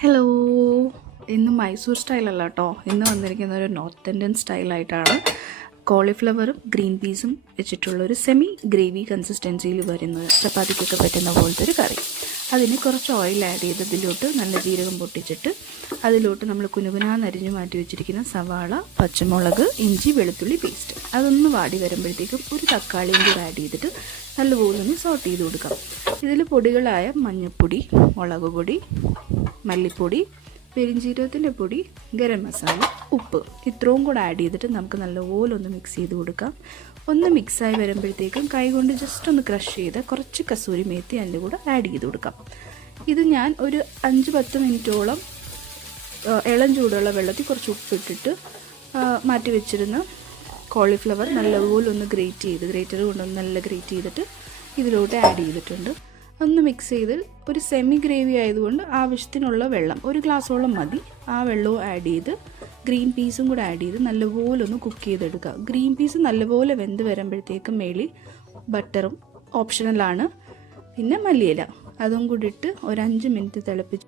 Hello, ഇന്ന് മൈസൂർ സ്റ്റൈലല്ല കേട്ടോ. ഇന്ന് വന്നിരിക്കുന്ന ഒരു നോർത്ത് ഇന്ത്യൻ സ്റ്റൈലായിട്ടാണ്. കോളിഫ്ലവറും ഗ്രീൻ പീസും വെച്ചിട്ടുള്ളൊരു സെമി ഗ്രേവി കൺസിസ്റ്റൻസിയിൽ വരുന്നത്, ചപ്പാത്തിക്കൊക്കെ പറ്റുന്ന പോലത്തെ ഒരു കറി. അതിന് കുറച്ച് ഓയിൽ ആഡ് ചെയ്ത് അതിലോട്ട് നല്ല ജീരകം പൊട്ടിച്ചിട്ട് അതിലോട്ട് നമ്മൾ കുനുകുനാന്നരിഞ്ഞ് മാറ്റി വെച്ചിരിക്കുന്ന സവാള, പച്ചമുളക്, ഇഞ്ചി, വെളുത്തുള്ളി പേസ്റ്റ് അതൊന്ന് വാടി വരുമ്പോഴത്തേക്കും ഒരു തക്കാളിയും കൂടി ആഡ് ചെയ്തിട്ട് നല്ലപോലെ ഒന്ന് സോട്ട് ചെയ്ത് കൊടുക്കാം. ഇതിൽ പൊടികളായ മഞ്ഞൾപ്പൊടി, മുളക് പൊടി, മല്ലിപ്പൊടി, പെരിഞ്ജീരകത്തിൻ്റെ പൊടി, ഗരം മസാല, ഉപ്പ് ഇത്രയും കൂടെ ആഡ് ചെയ്തിട്ട് നമുക്ക് നല്ലപോലെ ഒന്ന് മിക്സ് ചെയ്ത് കൊടുക്കാം. ഒന്ന് മിക്സായി വരുമ്പോഴത്തേക്കും കൈകൊണ്ട് ജസ്റ്റ് ഒന്ന് ക്രഷ് ചെയ്ത് കുറച്ച് കസൂരി മേത്തി അതിൻ്റെ കൂടെ ആഡ് ചെയ്ത് കൊടുക്കാം. ഇത് ഞാൻ ഒരു 5-10 മിനിറ്റോളം ഇളം ചൂടുള്ള വെള്ളത്തിൽ കുറച്ച് ഉപ്പിട്ടിട്ട് മാറ്റി വെച്ചിരുന്ന കോളിഫ്ലവർ നല്ലപോലെ ഒന്ന് ഗ്രേറ്റർ കൊണ്ടൊന്ന് നല്ല ഗ്രേറ്റ് ചെയ്തിട്ട് ഇതിലോട്ട് ആഡ് ചെയ്തിട്ടുണ്ട്. ഒന്ന് മിക്സ് ചെയ്ത് ഒരു സെമി ഗ്രേവി ആയതുകൊണ്ട് ആവശ്യത്തിനുള്ള വെള്ളം, ഒരു ഗ്ലാസ്സോളം മതി, ആ വെള്ളവും ആഡ് ചെയ്ത് ഗ്രീൻ പീസും കൂടെ ആഡ് ചെയ്ത് നല്ലപോലെ ഒന്ന് കുക്ക് ചെയ്തെടുക്കുക. ഗ്രീൻ പീസ് നല്ലപോലെ വെന്ത് വരുമ്പോഴത്തേക്കും മേളിൽ ബട്ടറും ഓപ്ഷണലാണ്, പിന്നെ മല്ലിയില അതും കൂടി ഇട്ട് ഒരു 5 മിനിറ്റ് തിളപ്പിച്ച്